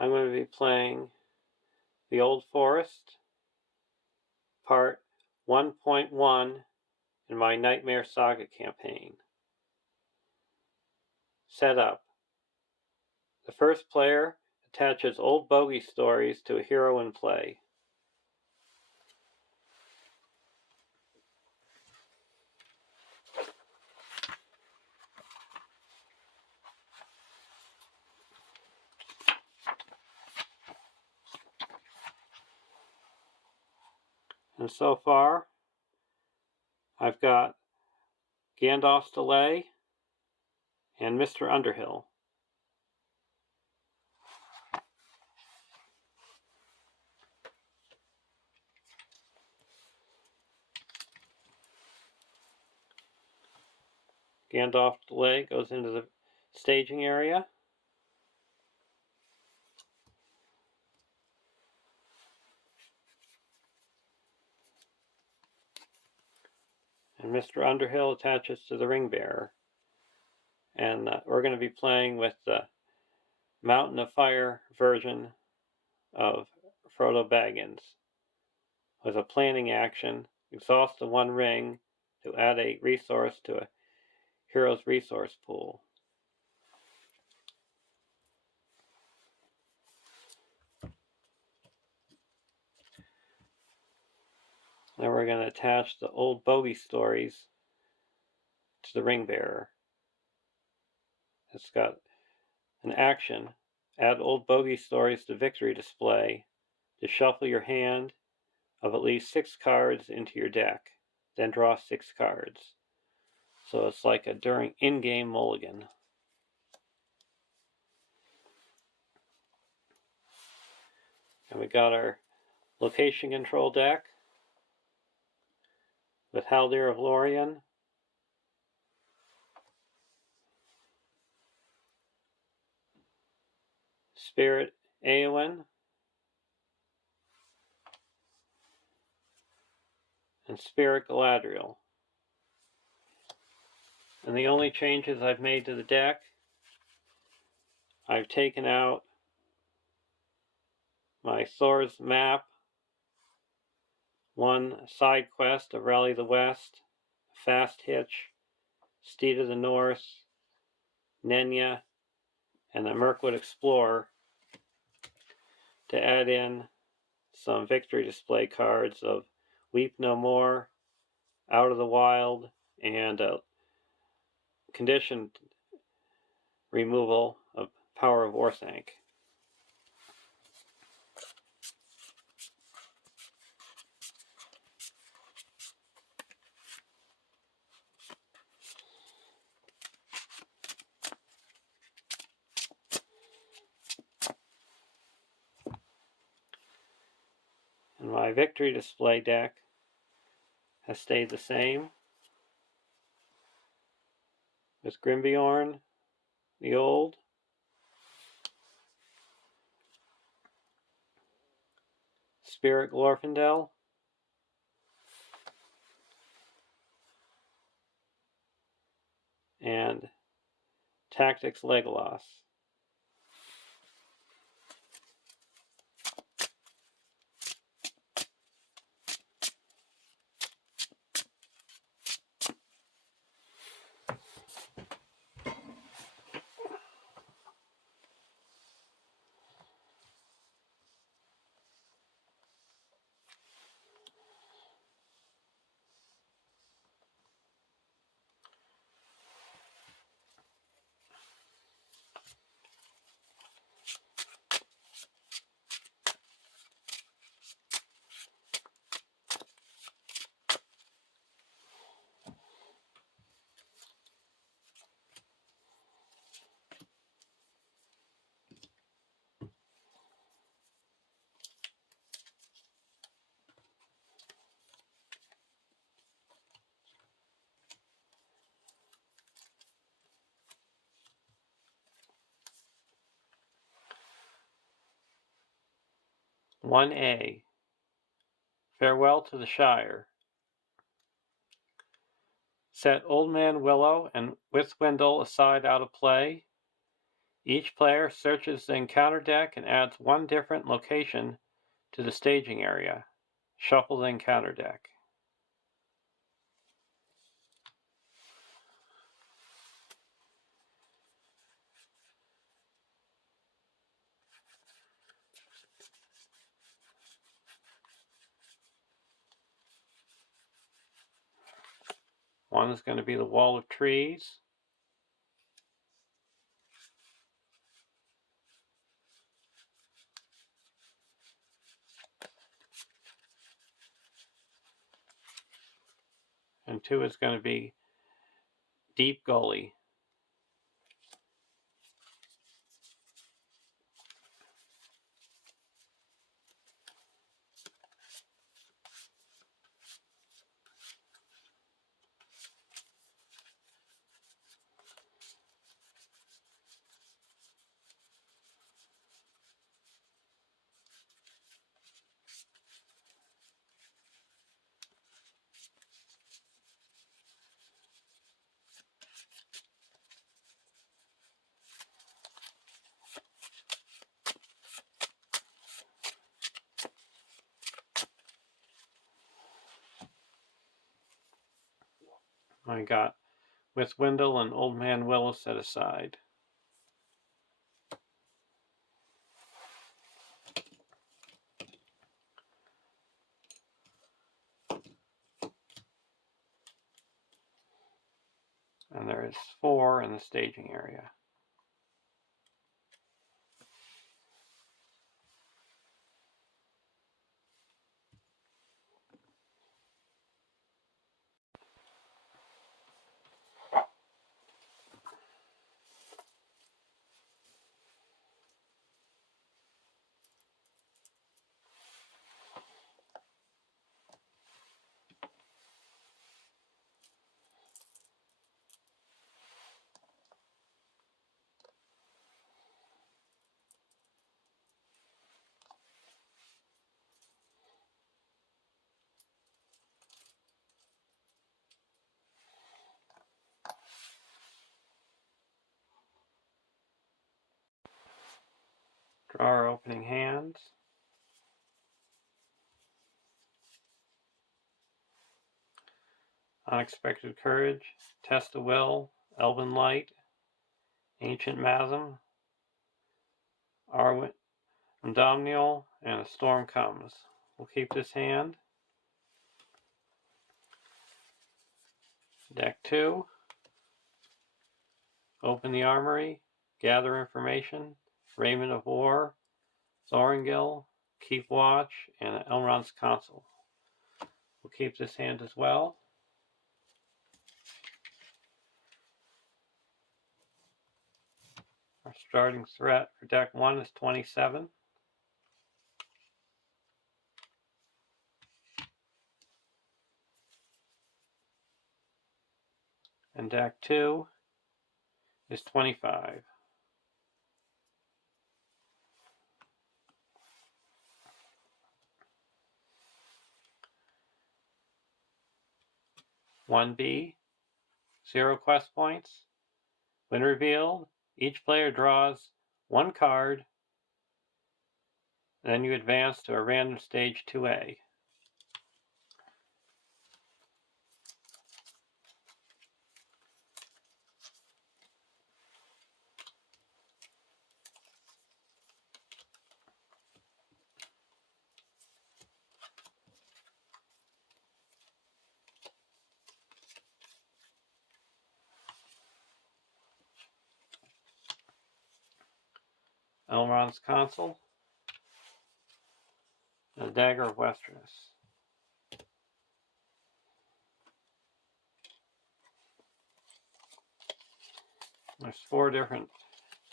I'm going to be playing The Old Forest, part 1.1 in my Nightmare Saga campaign. Setup. The first player attaches old bogey stories to a hero in play. And so far, I've got Gandalf's Delay and Mr. Underhill. Gandalf's Delay goes into the staging area. And Mr. Underhill attaches to the ring bearer. And we're going to be playing with the Mountain of Fire version of Frodo Baggins. With a planning action, exhaust the one ring to add a resource to a hero's resource pool. Then we're going to attach the old bogey stories to the ring bearer. It's got an action. Add old bogey stories to victory display to shuffle your hand of at least 6 cards into your deck. Then draw 6 cards. So it's like a during in-game mulligan. And we got our location control deck with Haldir of Lorien, Spirit Eowyn, and Spirit Galadriel. And the only changes I've made to the deck, I've taken out my Thor's map, one side quest of Rally the West, Fast Hitch, Steed of the North, Nenya, and the Mirkwood Explorer to add in some victory display cards of Weep No More, Out of the Wild, and conditioned removal of Power of Orthanc. And my victory display deck has stayed the same, with Grimbeorn, the Old, Spirit Glorfindel, and Tactics Legolas. One A. Farewell to the Shire. Set Old Man Willow and Withwindle aside out of play, Each player searches the encounter deck and adds one different location to the staging area. Shuffle the encounter deck. One is going to be the wall of trees. And 2 is going to be deep gully. I got with Wendell and Old Man Willow set aside. And there is 4 in the staging area. Draw our opening hands. Unexpected Courage, Test of Will, Elven Light, Ancient Masm, Arwen, Indomnial, and A Storm Comes. We'll keep this hand. Deck 2. Open the Armory, Gather Information, Raiment of War, Zorangil, Keep Watch, and Elrond's Consul. We'll keep this hand as well. Our starting threat for deck 1 is 27. And deck 2 is 25. One B, 0 quest points. When revealed, each player draws 1 card, and then you advance to a random stage 2A. Elrond's Consul, and a Dagger of Westeros. There's 4 different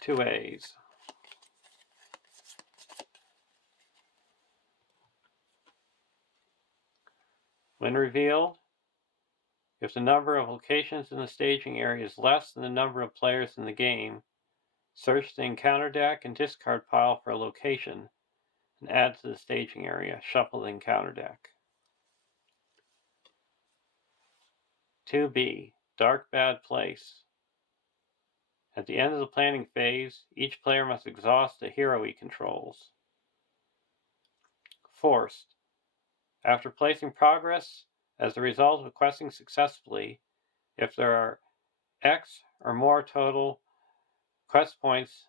2As. When revealed, if the number of locations in the staging area is less than the number of players in the game, search the encounter deck and discard pile for a location and add to the staging area. Shuffle the encounter deck. 2B, Dark Bad Place. At the end of the planning phase, each player must exhaust the hero he controls. Forced. After placing progress as a result of questing successfully, if there are X or more total quest points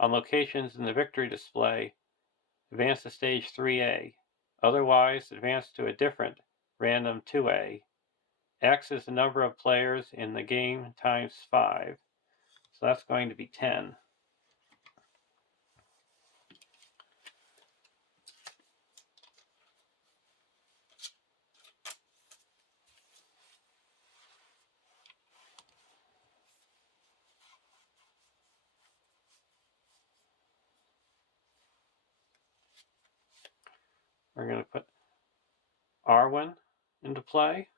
on locations in the victory display, advance to stage 3A. Otherwise, advance to a different random 2A. X is the number of players in the game times 5. So that's going to be 10. We're going to put Arwen into play.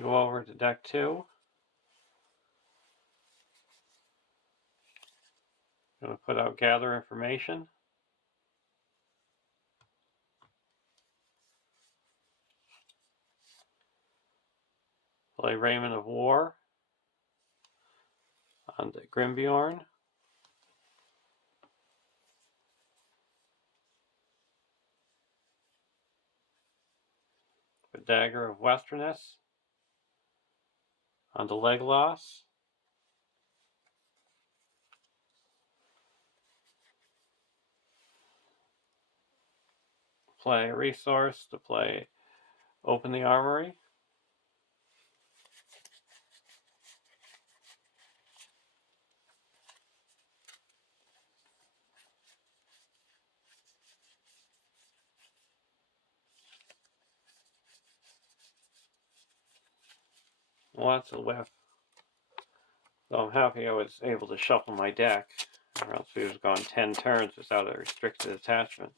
Go over to deck 2. I'm going to put out Gather Information. Play Raymond of War on the Grimbjorn. Put Dagger of Westerness on the Legolas. Play a resource to play Open the Armory. Well, that's a whiff. So I'm happy I was able to shuffle my deck, or else we would have gone 10 turns without a restricted attachment.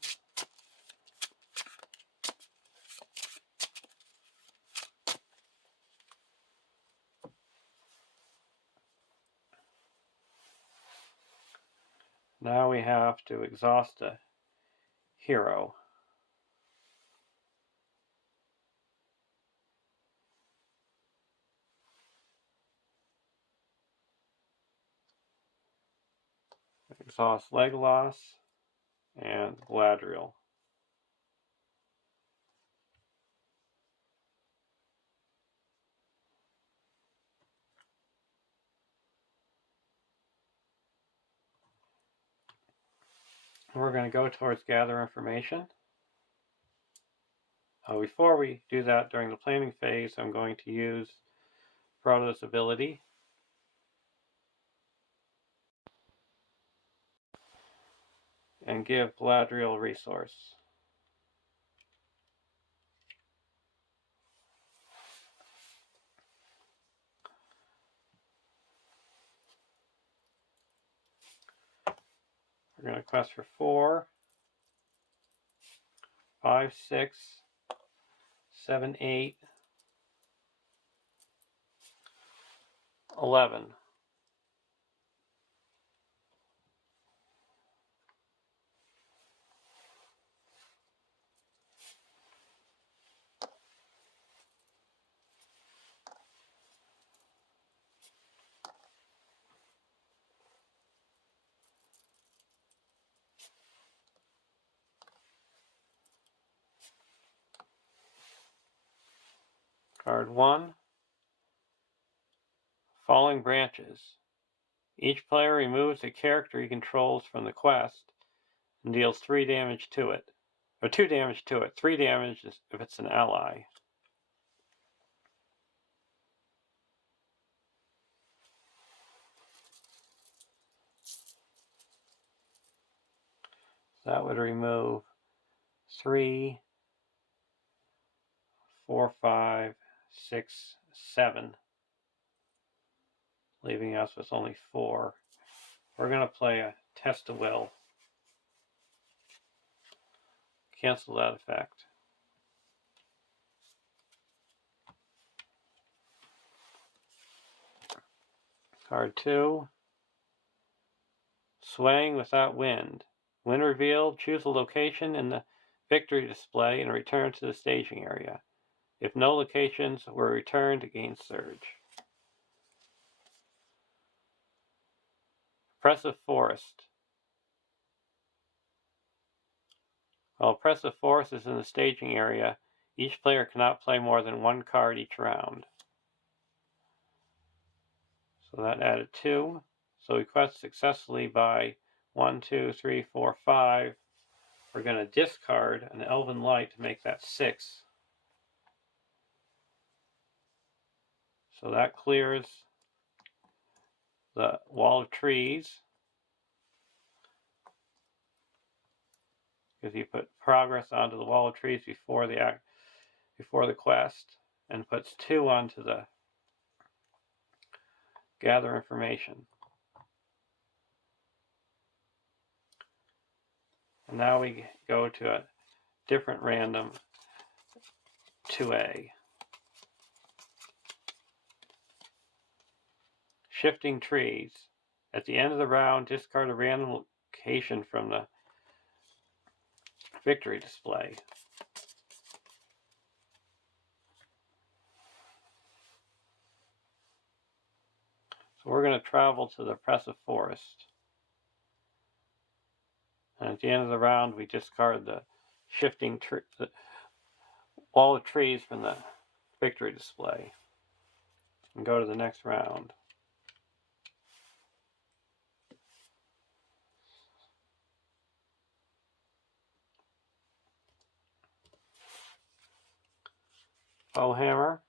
Now we have to exhaust a hero. Exhaust Legolas and Galadriel. We're going to go towards Gather Information. Before we do that during the planning phase, I'm going to use Frodo's ability. And give Galadriel resource. We're going to quest for 4, 5, 6, 7, 8, 11. Card 1. Falling Branches. Each player removes a character he controls from the quest and deals 3 damage to it. Or 2 damage to it. 3 damage if it's an ally. That would remove 3, 4, 5, 6, 7. Leaving us with only 4. We're going to play a Test of Will. Cancel that effect. Card 2. Swaying without wind. When revealed, choose a location in the victory display and return to the staging area. If no locations were returned, gain surge. Oppressive Forest. While Oppressive Forest is in the staging area, each player cannot play more than one card each round. So that added 2. So we quest successfully by 1, 2, 3, 4, 5. We're going to discard an Elven Light to make that 6. So that clears the wall of trees. Because you put progress onto the wall of trees before the quest, and puts 2 onto the gather information. And now we go to a different random 2A. Shifting Trees. At the end of the round, discard a random location from the victory display. So we're going to travel to the Oppressive Forest. And at the end of the round, we discard the the wall of trees from the victory display. And go to the next round. Bowhammer.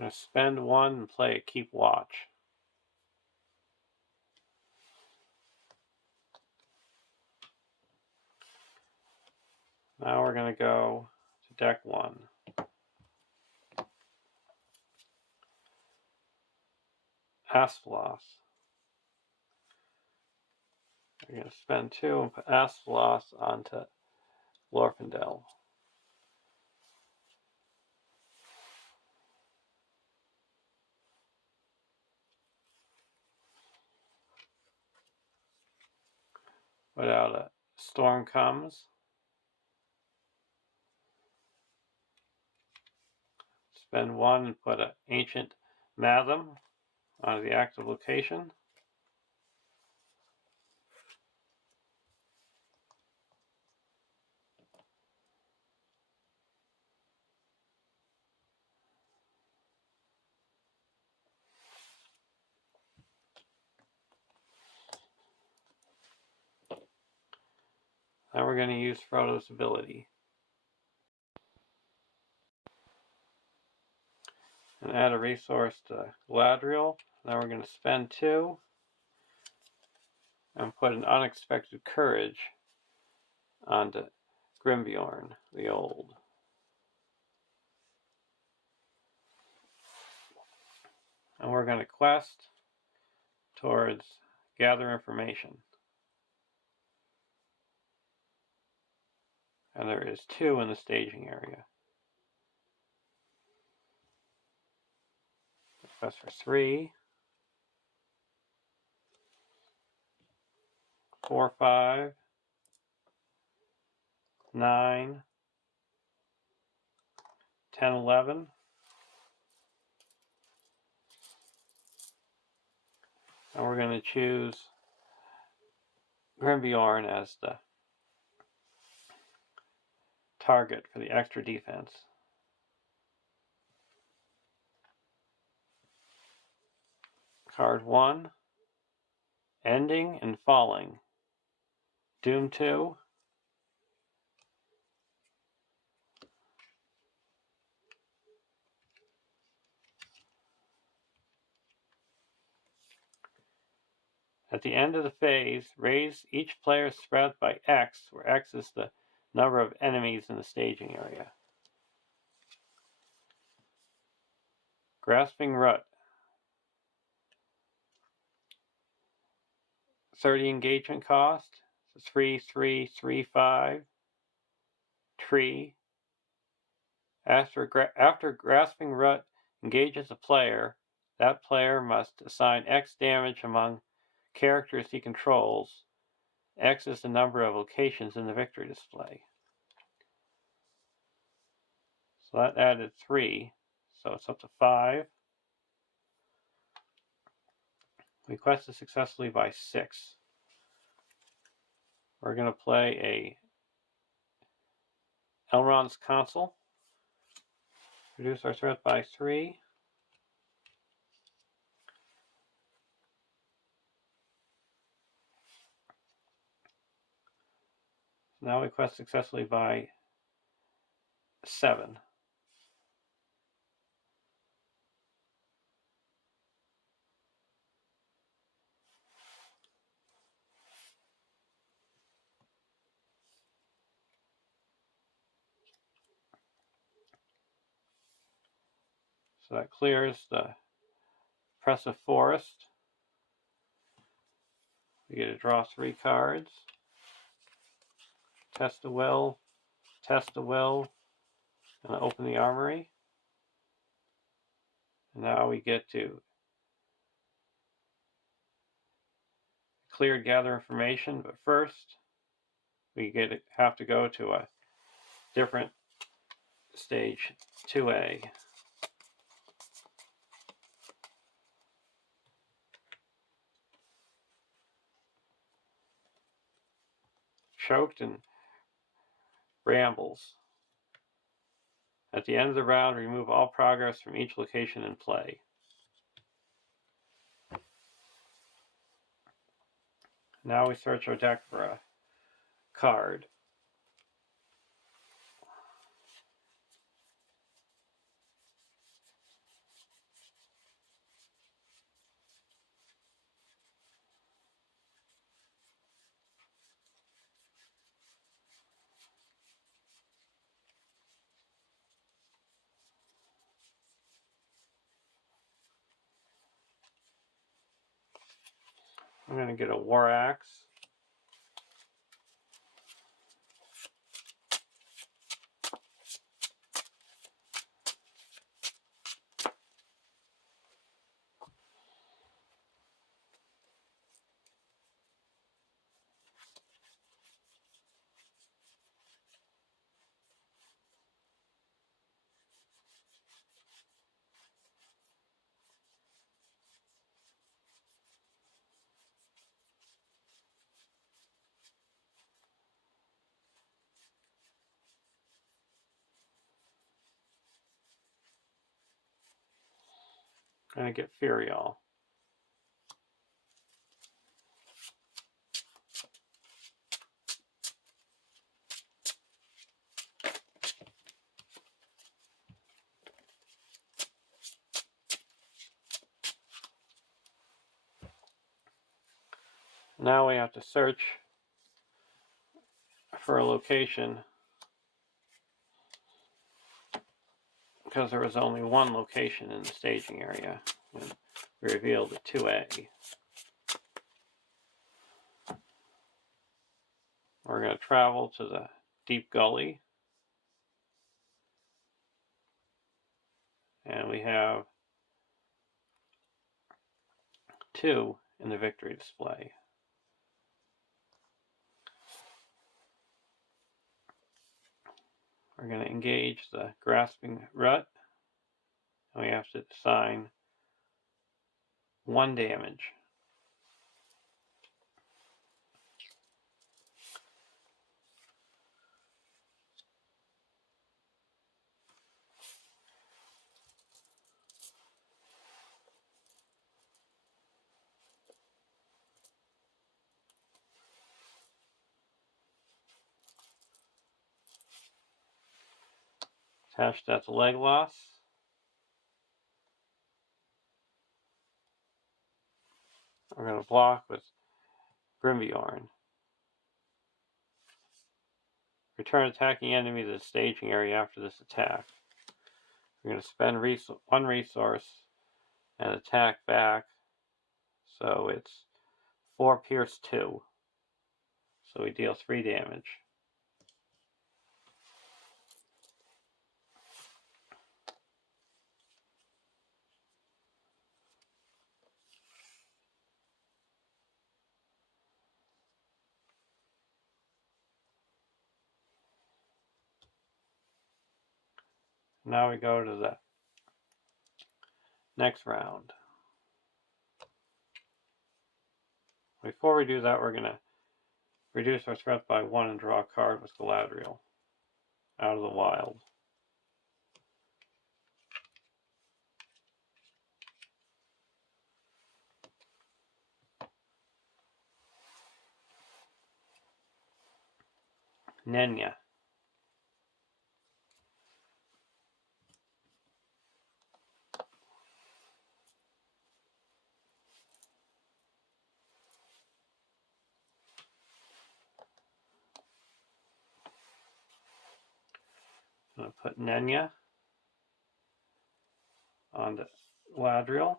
I'm going to spend 1 and play a Keep Watch. Now we're going to go to deck 1. Asphalos. We're going to spend 2 and put Asphalos onto Glorfindel. Put out a Storm Comes. Spend 1 and put an Ancient Matham onto the active location. Now we're going to use Frodo's ability. And add a resource to Galadriel. Now we're going to spend 2 and put an Unexpected Courage onto Grimbjorn the Old. And we're going to quest towards Gather Information. And there is 2 in the staging area. Quest for 3, 4, 5, 9, 10, 11. And we're going to choose Grimbjorn as the target for the extra defense. Card 1, Ending and Falling. Doom 2. At the end of the phase, raise each player's spread by X, where X is the number of enemies in the staging area. Grasping Root. 30 engagement cost. So 3, 3, 3, 5. Tree. After Grasping Root engages a player, that player must assign X damage among characters he controls. X is the number of locations in the victory display. So that added 3, so it's up to 5. We quested successfully by 6. We're going to play a Elrond's Consul. Reduce our threat by 3. Now we quest successfully by 7. So that clears the Oppressive Forest. We get to draw 3 cards. Test the Will, and open the Armory. And now we get to gather information, but first we have to go to a different stage, 2A. Choked and Brambles. At the end of the round, remove all progress from each location in play. Now we search our deck for a card. I'm going to get a War Axe. I'm going to get Furial. Now we have to search for a location because there was only one location in the staging area when we revealed the 2A. We're going to travel to the Deep Gully, and we have 2 in the victory display. We're going to engage the Grasping Root, and we have to assign 1 damage. Attach that to Legolas. We're going to block with Grimbjorn. Return attacking enemy to the staging area after this attack. We're going to spend 1 resource and attack back. So it's 4 pierce 2. So we deal 3 damage. Now we go to the next round. Before we do that, we're going to reduce our threat by 1 and draw a card with Galadriel out of the wild. Nenya. I'm going to put Nenya on the Galadriel.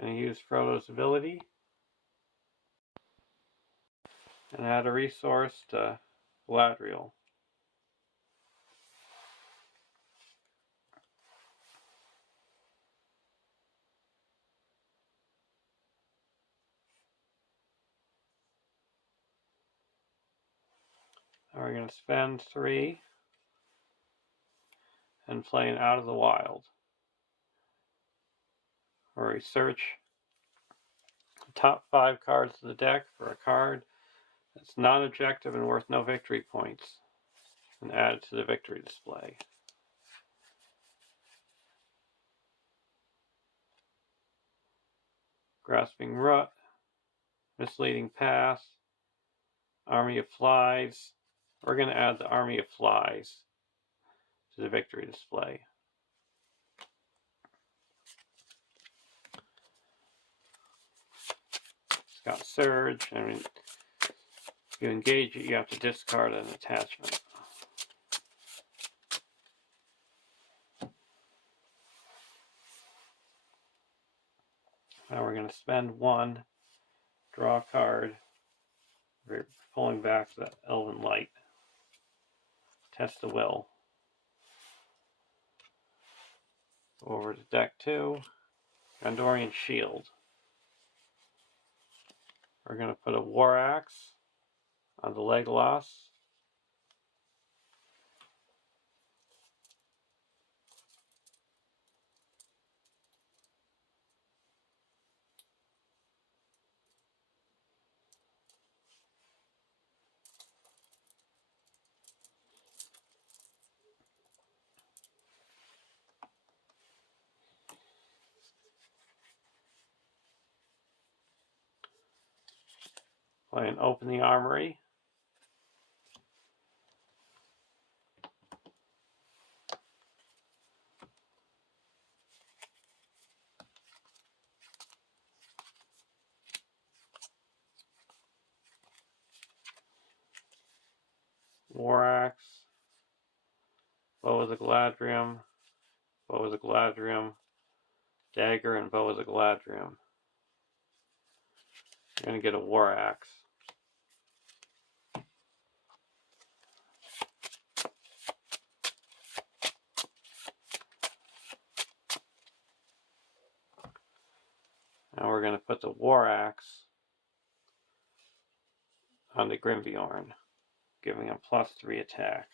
Going to use Frodo's ability and add a resource to Galadriel. And we're going to spend 3 and play an Out of the Wild, where we search the top 5 cards of the deck for a card that's non-objective and worth no victory points, and add it to the victory display. Grasping Root, Misleading Path, Army of Flies. We're going to add the Army of Flies to the victory display. It's got Surge. I mean, if you engage it, you have to discard an attachment. Now we're going to spend 1, draw a card. We're pulling back the Elven Light. Test the Will. Go over to deck 2, Gondorian Shield. We're going to put a War Axe on the Legolas. Play and Open the Armory. War Axe. Bow of the Galadriel. Bow of the Galadriel. Dagger and Bow of the Galadriel. You're going to get a War Axe. Now we're going to put the War Axe on the Grimbeorn, giving him +3 attack.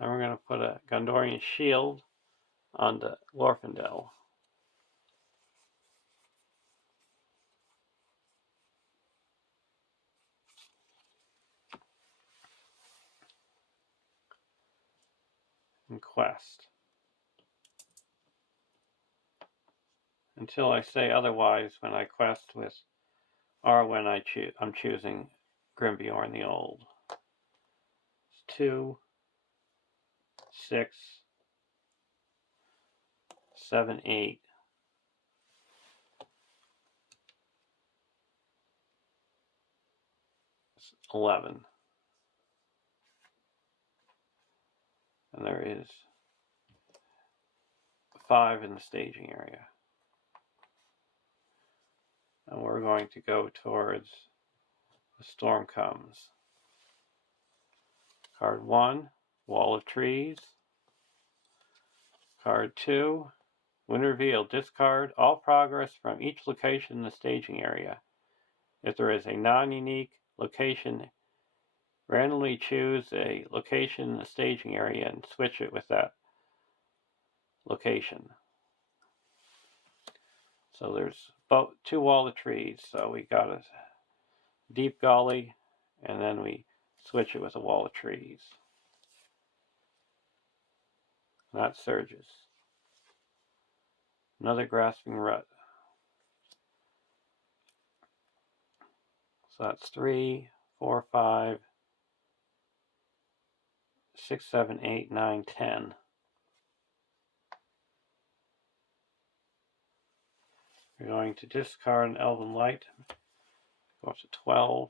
Now we're going to put a Gondorian Shield on the Glorfindel. and quest. Until I say otherwise when I quest with, or when I'm choosing Grimbjorn the Old. It's 2, 6, 7, 8. 11. And there is 5 in the staging area. And we're going to go towards The Storm Comes. Card 1, Wall of Trees. Card 2, when revealed, discard all progress from each location in the staging area. If there is a non-unique location, randomly choose a location in the staging area and switch it with that location. So there's 2 Wall of Trees, so we got a deep gully, and then we switch it with a Wall of Trees. That surges. Another Grasping Rut. So that's 3, 4, 5, 6, 7, 8, 9, 10. We're going to discard an Elven Light. Go up to 12.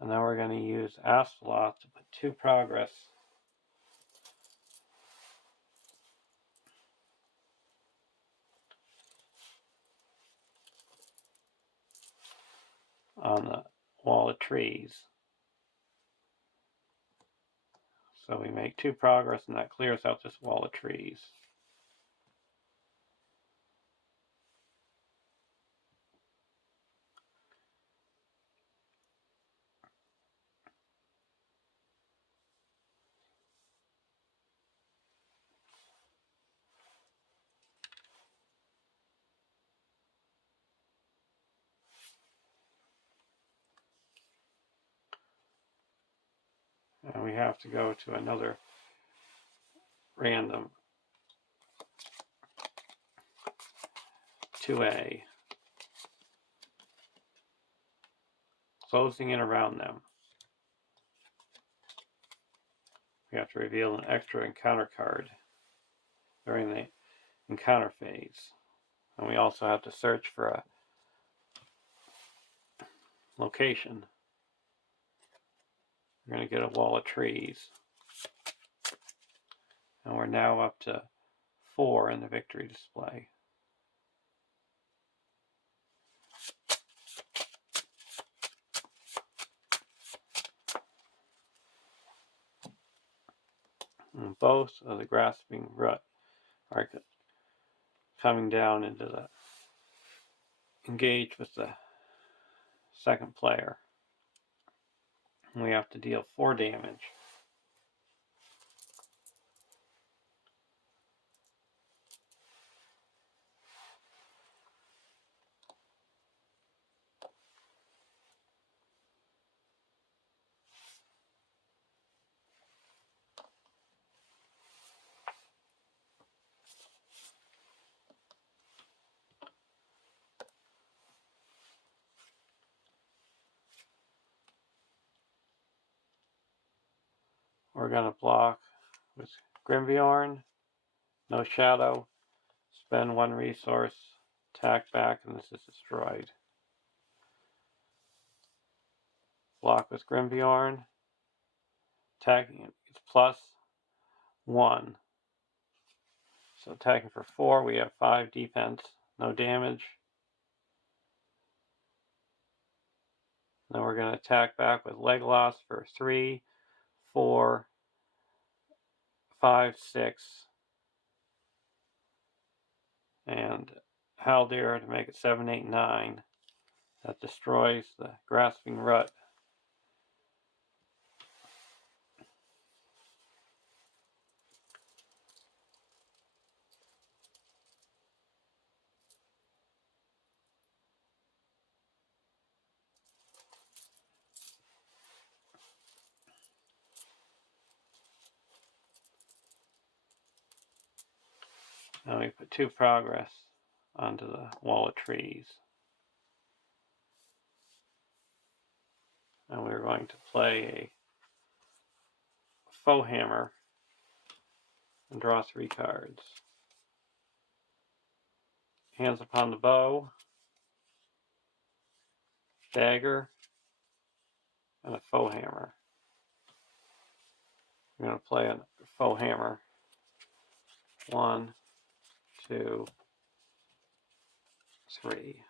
And then we're going to use Asphalot to put 2 progress on the Wall of Trees. So we make 2 progress, and that clears out this Wall of Trees. And we have to go to another random 2A. Closing in around them. We have to reveal an extra encounter card during the encounter phase. And we also have to search for a location. We're going to get a Wall of Trees. And we're now up to 4 in the victory display. And both of the Grasping Rut are coming down into the engage with the second player. And we have to deal 4 damage. We're going to block with Grimbjorn, no shadow, spend 1 resource, attack back, and this is destroyed. Block with Grimbjorn, attacking it's +1. So attacking for 4, we have 5 defense, no damage. Then we're going to attack back with Legolas for 3, 4, 5, 6, and Haldir to make it 7, 8, 9. That destroys the Grasping Rut. Now we put 2 progress onto the wall of trees. And we're going to play a faux hammer and draw 3 cards. Hands upon the bow, dagger, and a faux hammer. We're going to play a faux hammer. 1, 2, 3.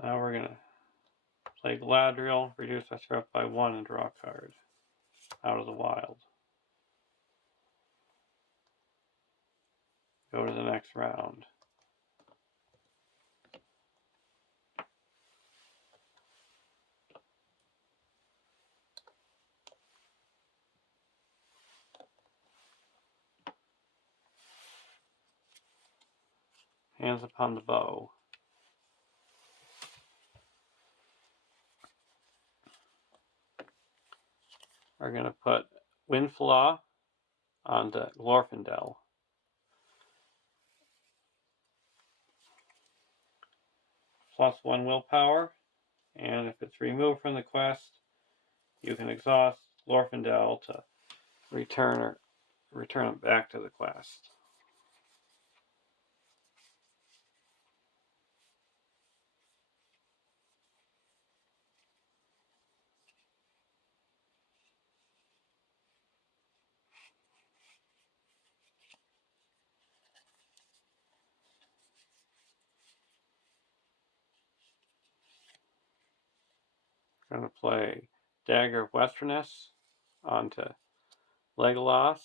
Now we're going to play Galadriel, reduce our threat by 1 and draw a card out of the wild. Go to the next round. Hands upon the bow. We're going to put Windflaw onto Glorfindel. +1 willpower, and if it's removed from the quest, you can exhaust Glorfindel to return it back to the quest. I'm going to play Dagger of Westerness onto Legolas.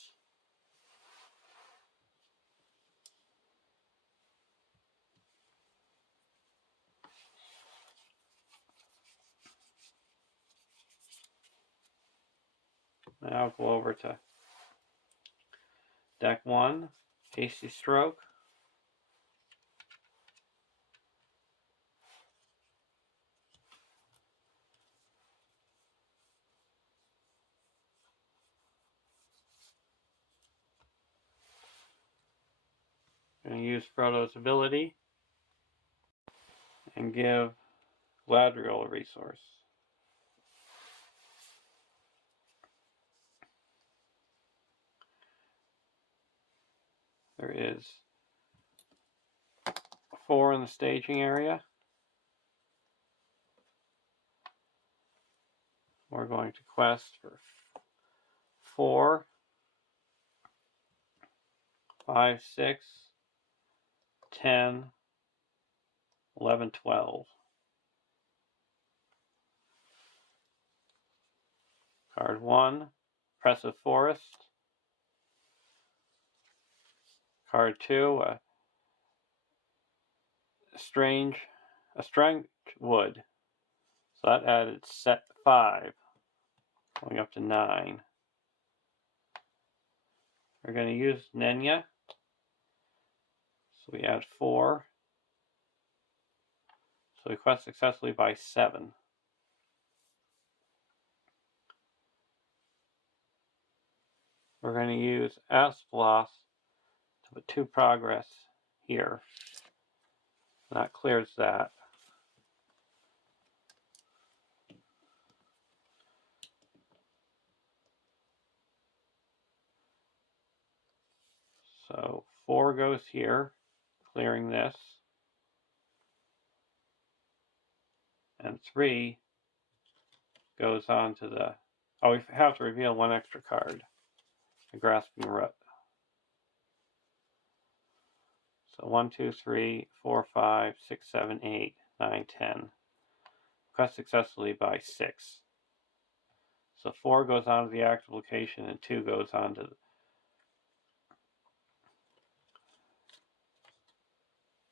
Now I'll go over to deck 1, Hasty Stroke. I'm going to use Frodo's ability and give Galadriel a resource. There is 4 in the staging area. We're going to quest for 4, 5, 6, 10, 11, 12. Card 1, Oppressive Forest. Card 2, Strange Wood. So that added set 5, going up to 9. We're going to use Nenya. So we add 4. So we quest successfully by 7. We're going to use Asploth to put 2 progress here. That clears that. So 4 goes here, clearing this. And 3 goes on to the... Oh, we have to reveal 1 extra card. The Grasping Root. So 1, 2, 3, 4, 5, 6, 7, 8, 9, 10. Quest successfully by 6. So 4 goes on to the active location and 2 goes on to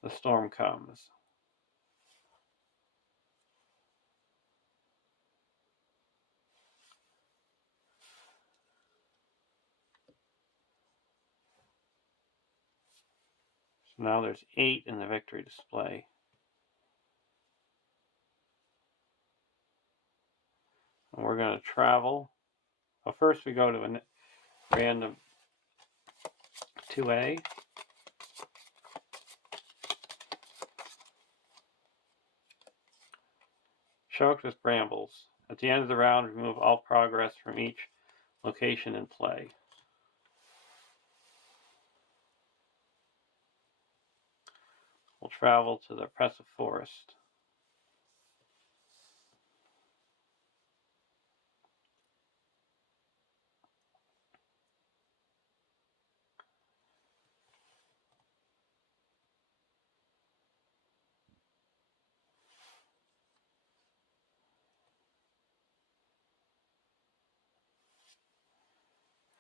the storm comes. So now there's 8 in the victory display. And we're going to travel. Well, first we go to a random 2A. Choked with brambles. At the end of the round, remove all progress from each location in play. We'll travel to the oppressive forest.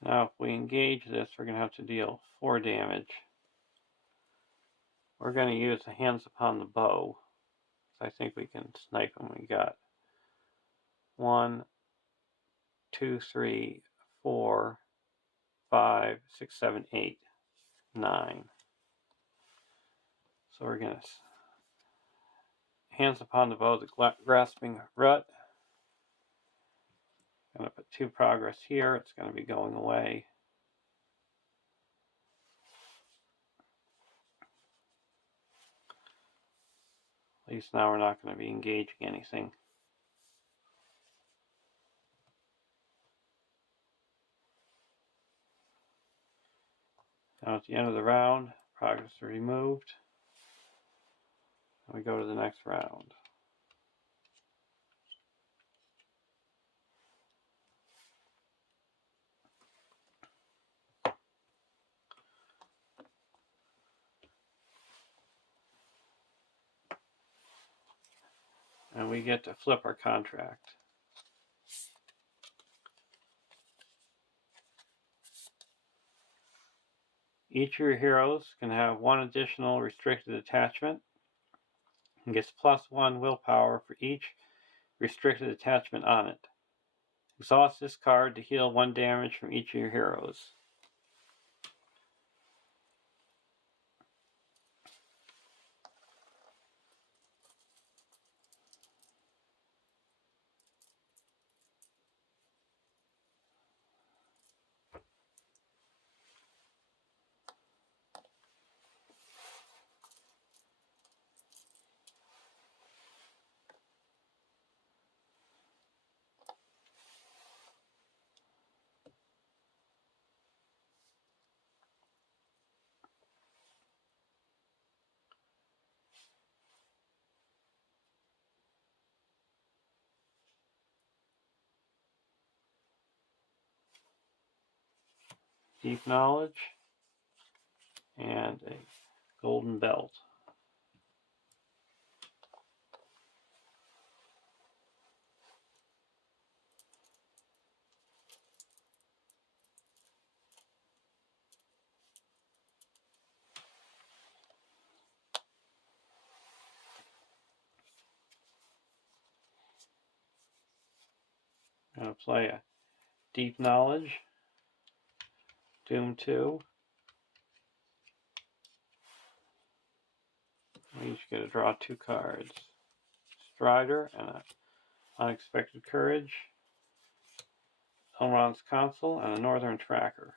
Now, if we engage this, we're going to have to deal 4 damage. We're going to use the hands upon the bow. I think we can snipe them. We got 1, 2, 3, 4, 5, 6, 7, 8, 9. So we're going to hands upon the bow, the grasping rut. I'm going to put 2 progress here. It's going to be going away. At least now we're not going to be engaging anything. Now at the end of the round, progress is removed. And we go to the next round. And we get to flip our contract. Each of your heroes can have 1 additional restricted attachment and gets +1 willpower for each restricted attachment on it. Exhaust this card to heal 1 damage from each of your heroes. Deep knowledge and a golden belt. I'm going to play a deep knowledge, Doom 2. We each get to draw 2 cards. Strider and an Unexpected Courage, Elrond's Consul, and a Northern Tracker.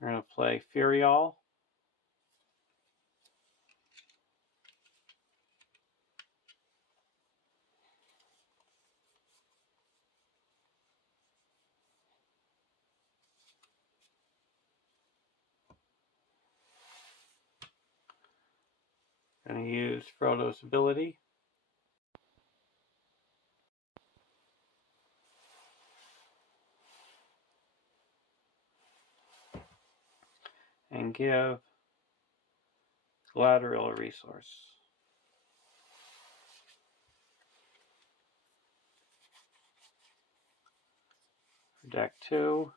We're going to play Furial. Going to use Frodo's ability. And give Galadriel a resource. For deck 2.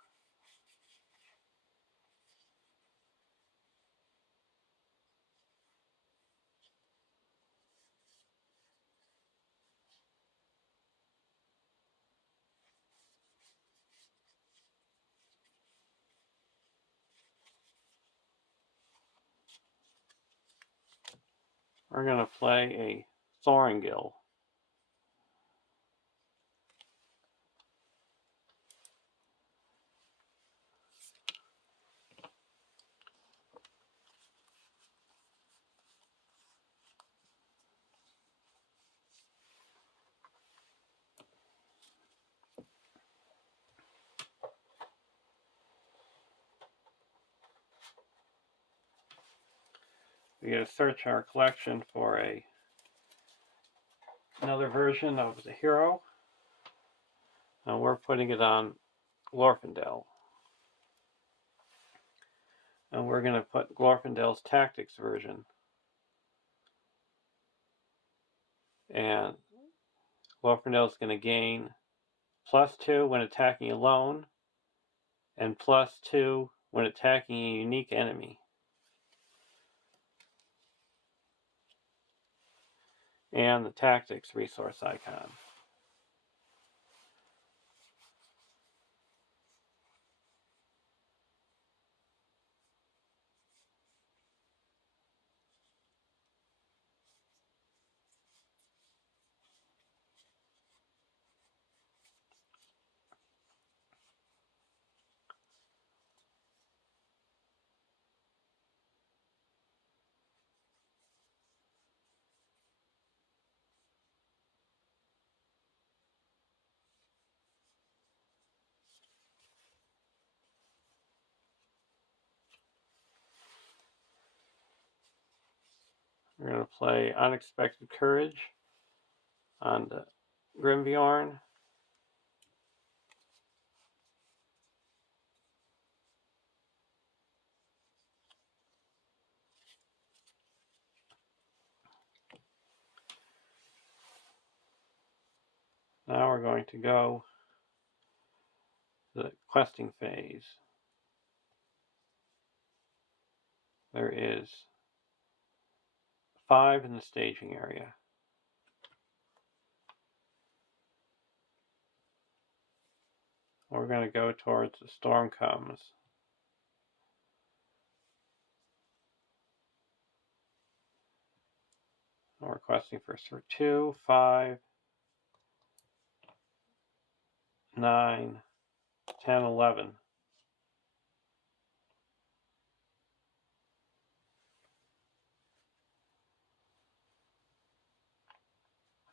we're going to play a Thorngill. We got to search our collection for another version of the hero, and we're putting it on Glorfindel. And we're going to put Glorfindel's Tactics version. And Glorfindel's going to gain +2 when attacking alone, and +2 when attacking a unique enemy. And the Tactics resource icon. We're going to play Unexpected Courage on the Grimbjorn. Now we're going to go to the questing phase. There is 5 in the staging area. We're going to go towards the storm comes. We're questing for 2, 5, 9, 10, 11.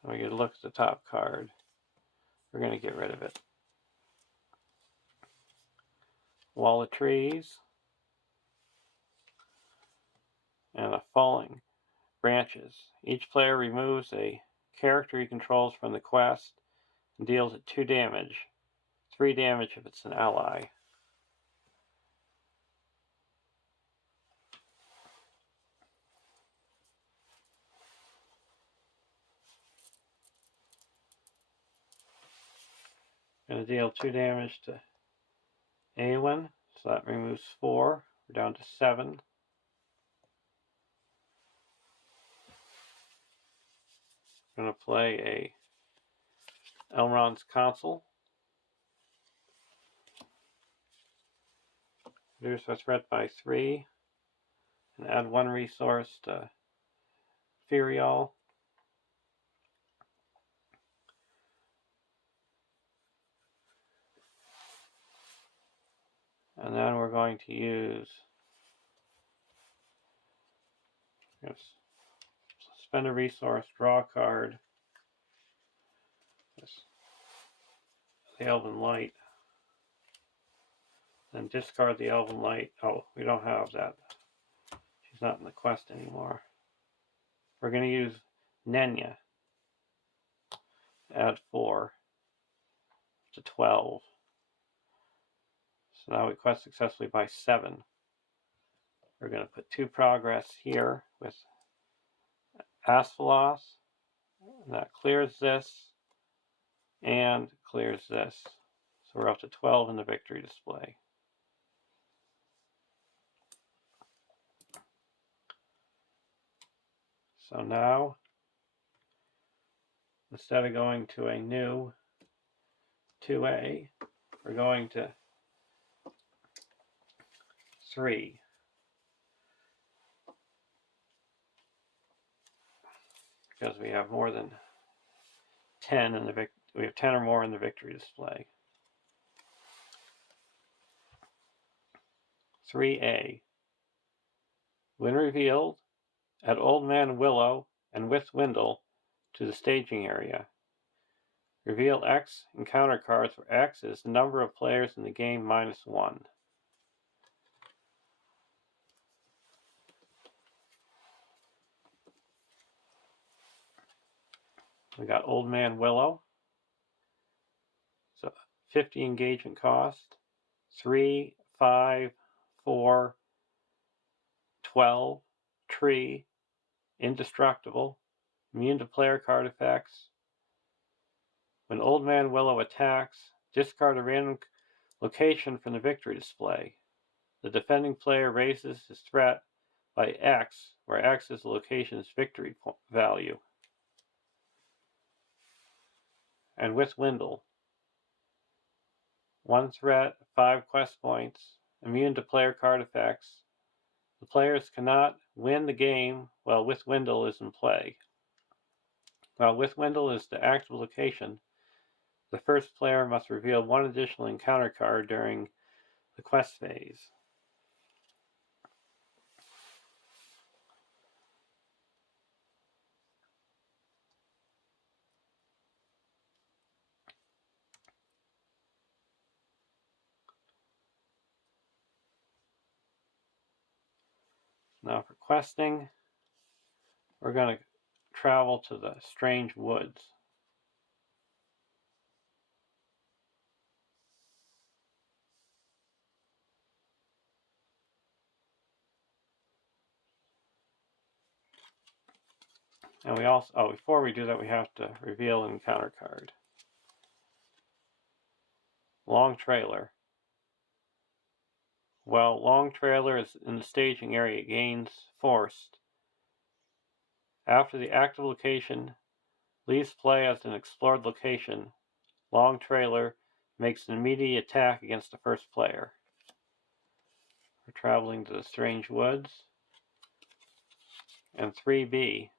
And we get to look at the top card. We're going to get rid of it. Wall of Trees. And a Falling Branches. Each player removes a character he controls from the quest and deals it 2 damage. 3 damage if it's an ally. Going to deal 2 damage to Awen, so that removes 4. We're down to 7. Going to play a Elrond's Consul. Reduce our threat by 3. And add 1 resource to Firial. And then we're going to use, spend a resource, draw a card. The Elven Light. Then discard the Elven Light. Oh, we don't have that. She's not in the quest anymore. We're going to use Nenya. Add 4 to 12. So now we quest successfully by 7. We're going to put 2 progress here with Asphalos. That clears this and clears this. So we're up to 12 in the victory display. So now, instead of going to a new 2A, we're going to 3. because we have more than 10 in the we have 10 or more in the victory display. 3A. When revealed, add Old Man Willow and Withwindle to the staging area. Reveal X encounter cards where X is the number of players in the game minus 1. We got Old Man Willow. So 50 engagement cost. 3, 5, 4, 12. Tree. Indestructible. Immune to player card effects. When Old Man Willow attacks, discard a random location from the victory display. The defending player raises his threat by X, where X is the location's victory value. And Withwindle. 1 threat, 5 quest points, immune to player card effects. The players cannot win the game while Withwindle is in play. While Withwindle is the active location, the first player must reveal 1 additional encounter card during the quest phase. Now for questing, we're going to travel to the Strange Woods. And we also, before we do that, we have to reveal an encounter card. Long Trailer. While Long Trailer is in the staging area, it gains Forced. After the active location leaves play as an explored location, Long Trailer makes an immediate attack against the first player. We're traveling to the Strange Woods. And 3B.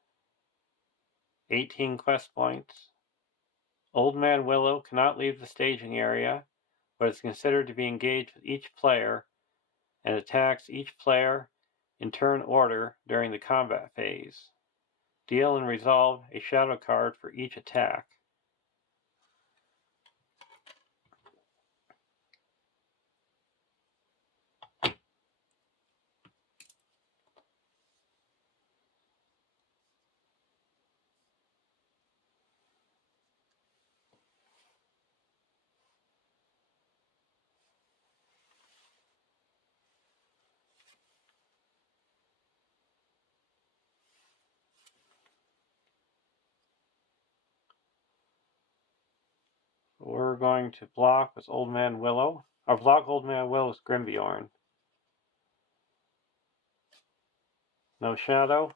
18 quest points. Old Man Willow cannot leave the staging area, but is considered to be engaged with each player and attacks each player in turn order during the combat phase. Deal and resolve a shadow card for each attack. We're going to block with Old Man Willow. Or block Old Man Willow's Grimbjorn. No shadow,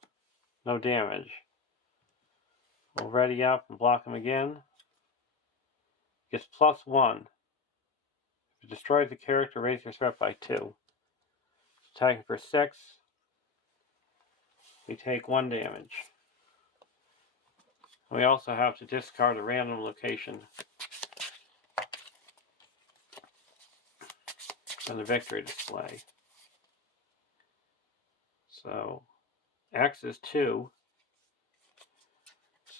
no damage. We'll ready up and block him again. Gets +1. If you destroy the character, raise your threat by 2. Attacking for 6. We take 1 damage. We also have to discard a random location from the victory display. So X is 2.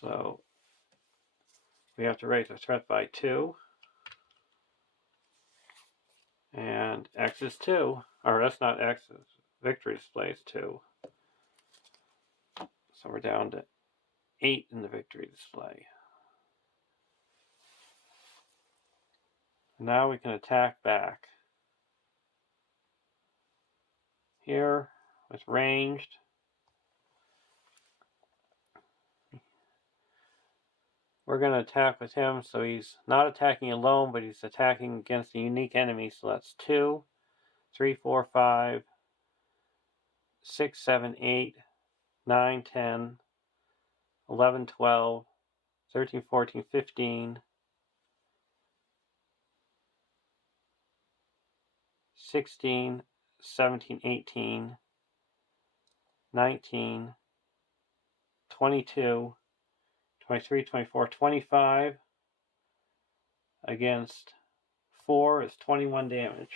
So we have to raise our threat by 2. And X is 2. Or that's not X, victory display is 2. So we're down to 8 in the victory display. Now we can attack back. Here, with ranged, we're going to attack with him, so he's not attacking alone, but he's attacking against a unique enemy, so that's 2, 3, 4, 5, 6, 7, 8, 9, 10, 11, 12, 13, 14, 15, 16, 17, 18, 19, 22, 23, 24, 25 against 4 is 21 damage.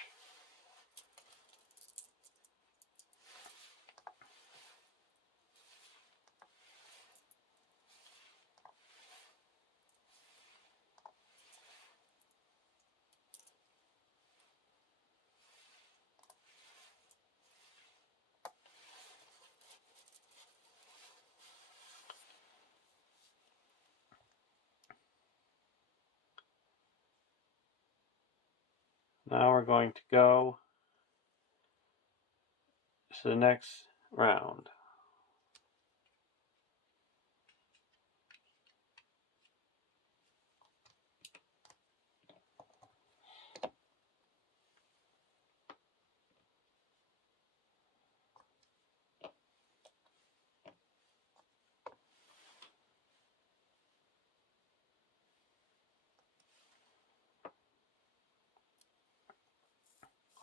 Now we're going to go to the next round.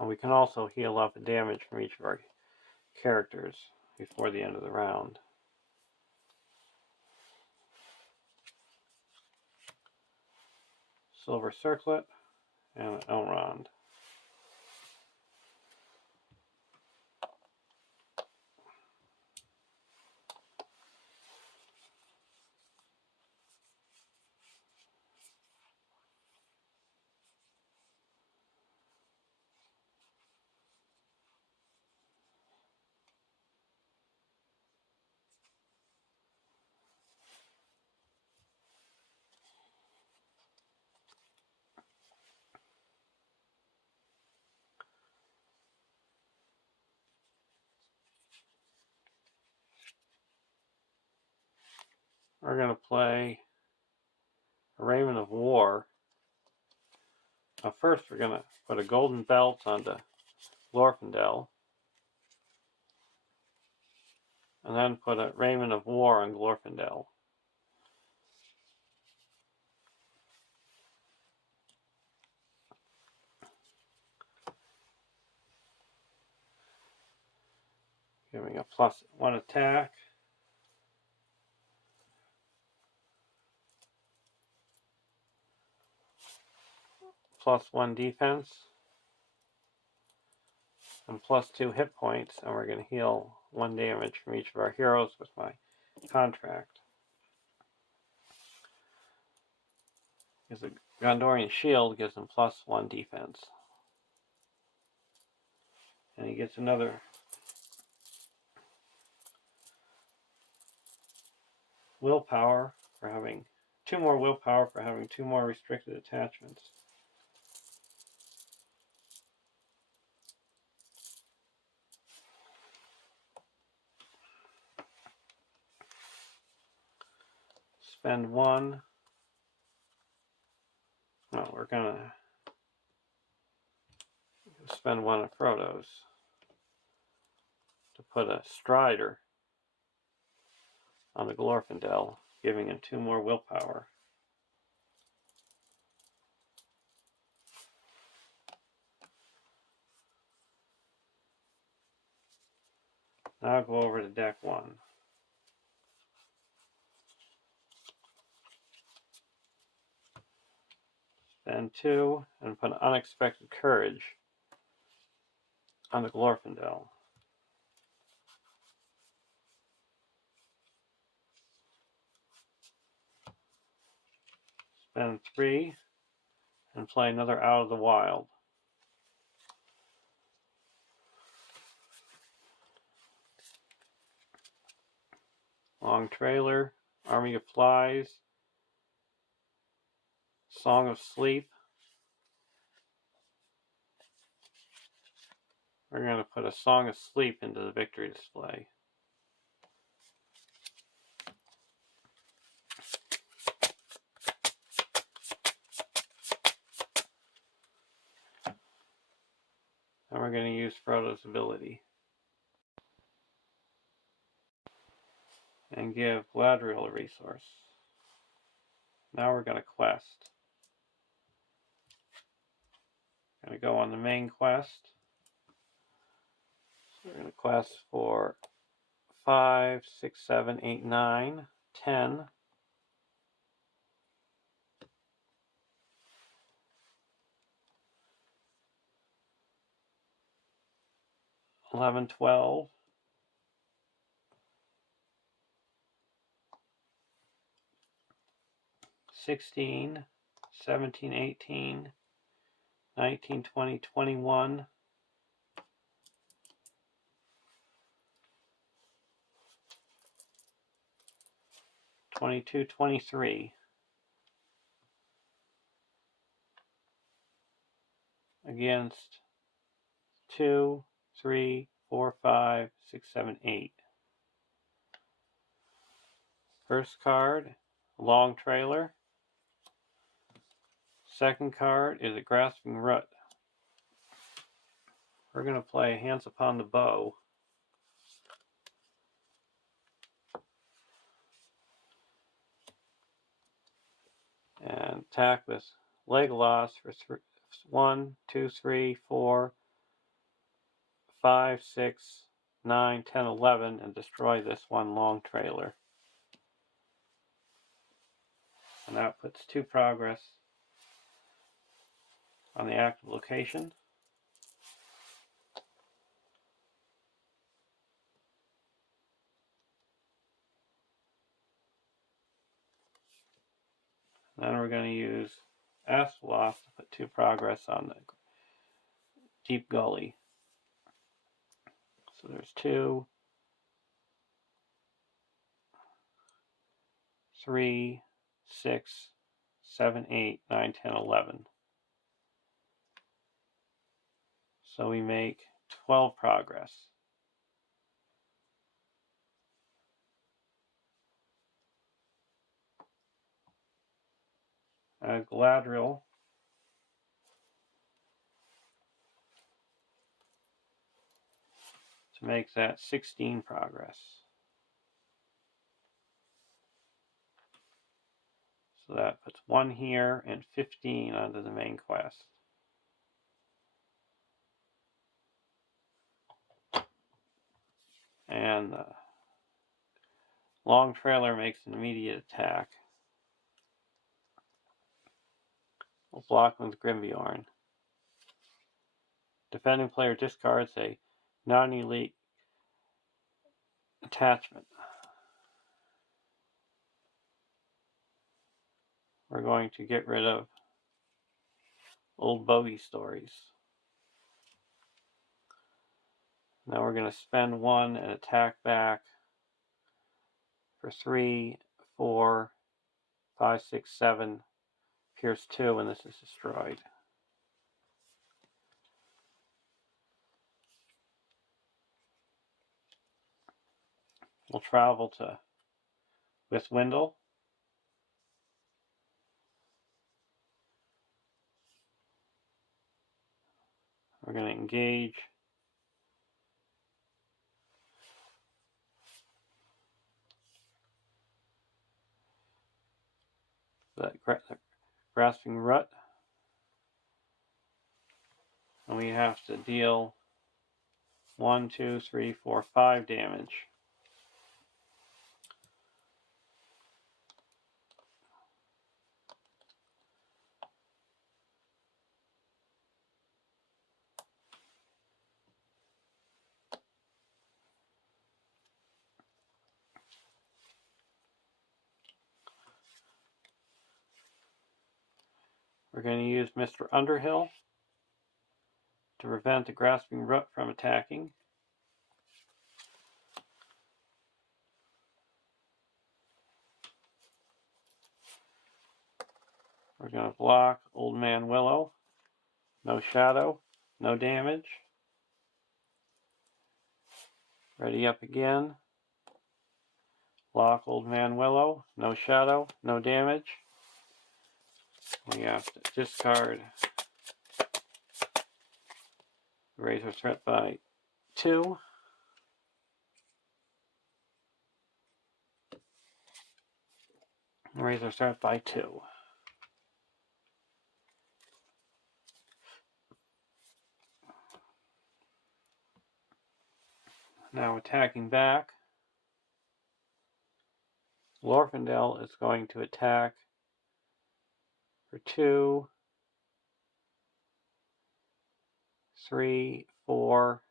And we can also heal up damage from each of our characters before the end of the round. Silver Circlet and an Elrond. We're going to play a Raven of War. Now first we're going to put a golden belt onto Glorfindel. And then put a Raven of War on Glorfindel. Giving a +1 attack. +1 defense. And +2 hit points. And we're going to heal 1 damage from each of our heroes with my contract. Because the Gondorian shield gives him +1 defense. And he gets another willpower for having 2 more willpower for having 2 more restricted attachments. Spend 1. No, we're gonna spend 1 of Frodo's to put a Strider on the Glorfindel, giving him 2 more willpower. Now I'll go over to deck 1. Spend 2 and put Unexpected Courage on the Glorfindel. Spend 3 and play another Out of the Wild. Long Trailer, Army of Flies, Song of Sleep. We're going to put a Song of Sleep into the victory display. And we're going to use Frodo's ability. And give Galadriel a resource. Now we're going to quest. Going to go on the main quest. So we're going to quest for 5, 6, 7, 8, 9, 10. 11, 12. 16, 17, 18, 19, 20, 21, 22, 23. Against 2, 3, 4, 5, 6, 7, 8. First card, long trailer. Second card is a grasping root. We're going to play Hands Upon the Bow. And attack with leg loss for 1, 2, 3, 4, 5, 6, 9, 10, 11, and destroy this one long trailer. And that puts 2 progress on the active location. Then we're going to use Asploth to put 2 progress on the deep gully. So there's 2, 3, 6, 7, 8, 9, 10, 11. So we make 12 progress. Galadriel to make that 16 progress. So that puts 1 here and 15 onto the main quest. And the long trailer makes an immediate attack. We'll block with Grimbjorn. Defending player discards a non-elite attachment. We're going to get rid of Old Bogey Stories. Now we're going to spend 1 and attack back for 3, 4, 5, 6, 7, pierce 2, and this is destroyed. We'll travel to Withwindle. We're going to engage that grasping root. And we have to deal 1, 2, 3, 4, 5 damage. We're going to use Mr. Underhill to prevent the grasping root from attacking. We're going to block Old Man Willow. No shadow, no damage. Ready up again. Block Old Man Willow. No shadow, no damage. We have to discard. Raise our threat by 2. Raise our threat by 2. Now attacking back. Glorfindel is going to attack for 2, 3, 4,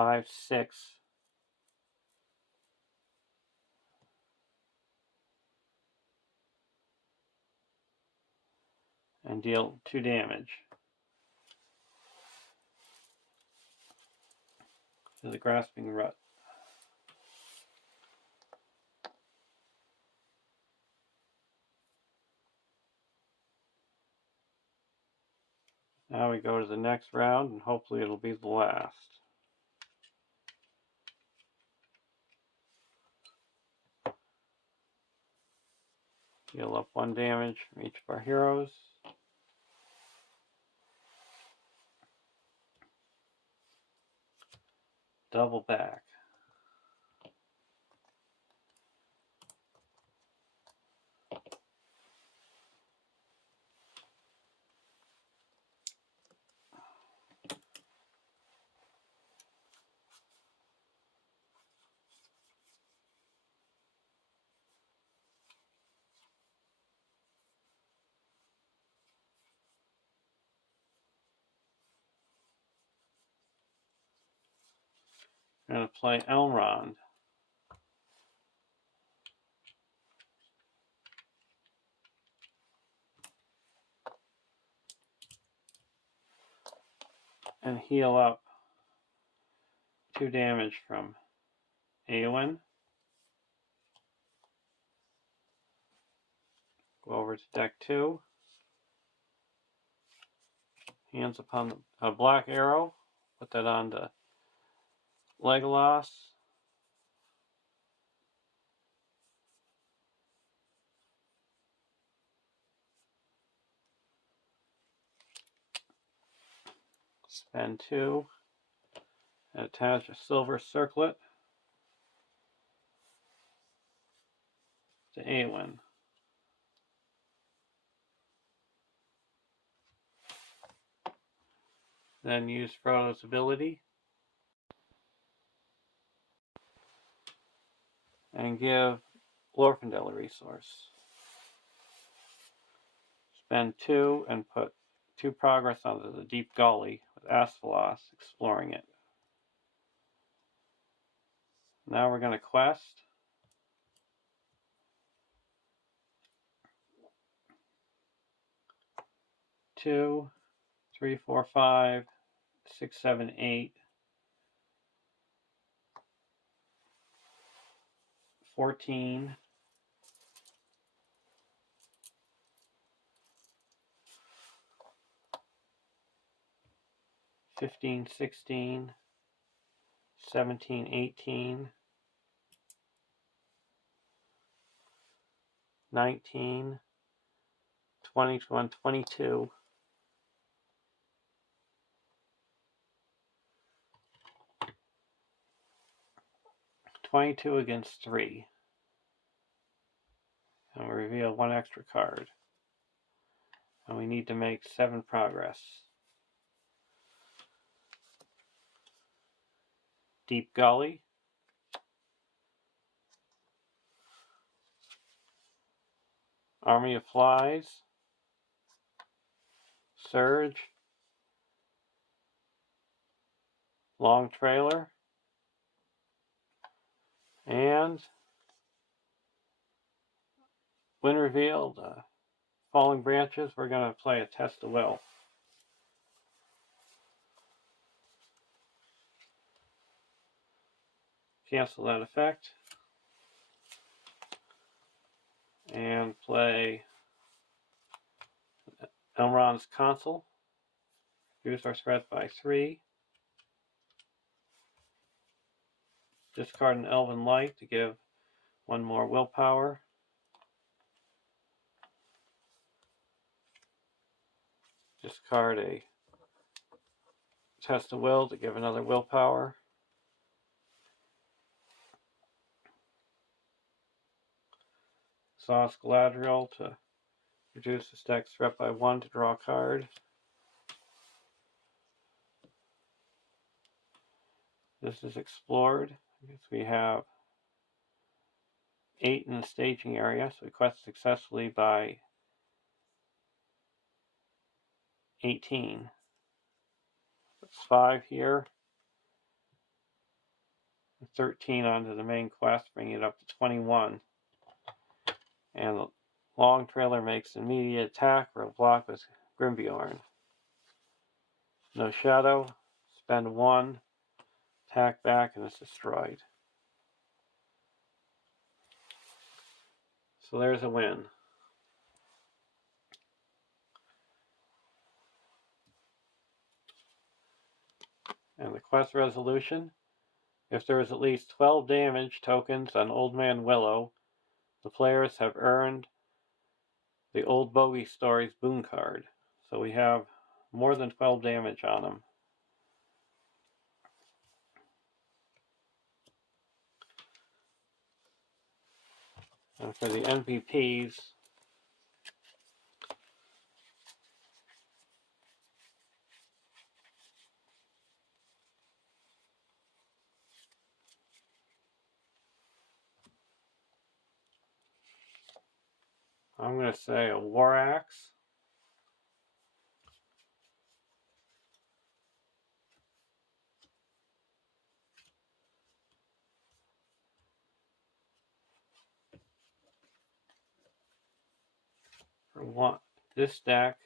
5, 6. And deal 2 damage to the Grasping Rut. Now we go to the next round, and hopefully it'll be the last. Heal up 1 damage from each of our heroes. Double back. I'm going to play Elrond. And heal up 2 damage from Eowyn. Go over to deck 2. Hands upon a black arrow. Put that on to Legolas. Spend 2. And attach a silver circlet to Eowyn. Then use Frodo's ability and give Glorfindel a resource. Spend 2 and put 2 progress onto the Deep Gully with Asphalos exploring it. Now we're going to quest. 2, 3, 4, 5, 6, 7, 8, 14, 15, 16, 17, 18, 19, 20, 21, 22, 22 against 3. And we reveal 1 extra card. And we need to make 7 progress. Deep Gully. Army of Flies. Surge. Long Trailer. And when revealed, Falling Branches, we're going to play a Test of Will. Cancel that effect. And play Elrond's Consul. Reduce our threat by 3. Discard an Elven Light to give 1 more willpower. Discard a Test of Will to give another willpower. Exhaust Galadriel to reduce the deck's threat by 1 to draw a card. This is explored. We have 8 in the staging area, so we quest successfully by 18. That's 5 here. 13 onto the main quest, bringing it up to 21. And the long trailer makes an immediate attack or a block with Grimbjorn. No shadow, spend 1, attack back, and it's destroyed. So there's a win. And the quest resolution: if there is at least 12 damage tokens on Old Man Willow, the players have earned the Old Bogey Stories boon card. So we have more than 12 damage on him. And for the NPPs, I'm going to say a War Axe, for one, this stack,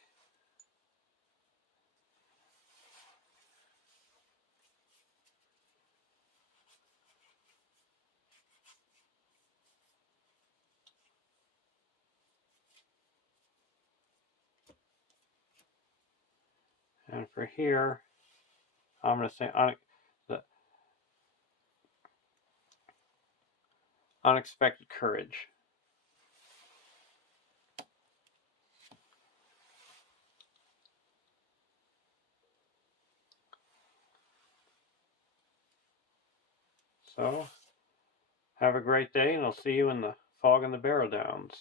and for here, I'm going to say the Unexpected Courage. So, have a great day, and I'll see you in the Fog and the Barrow Downs.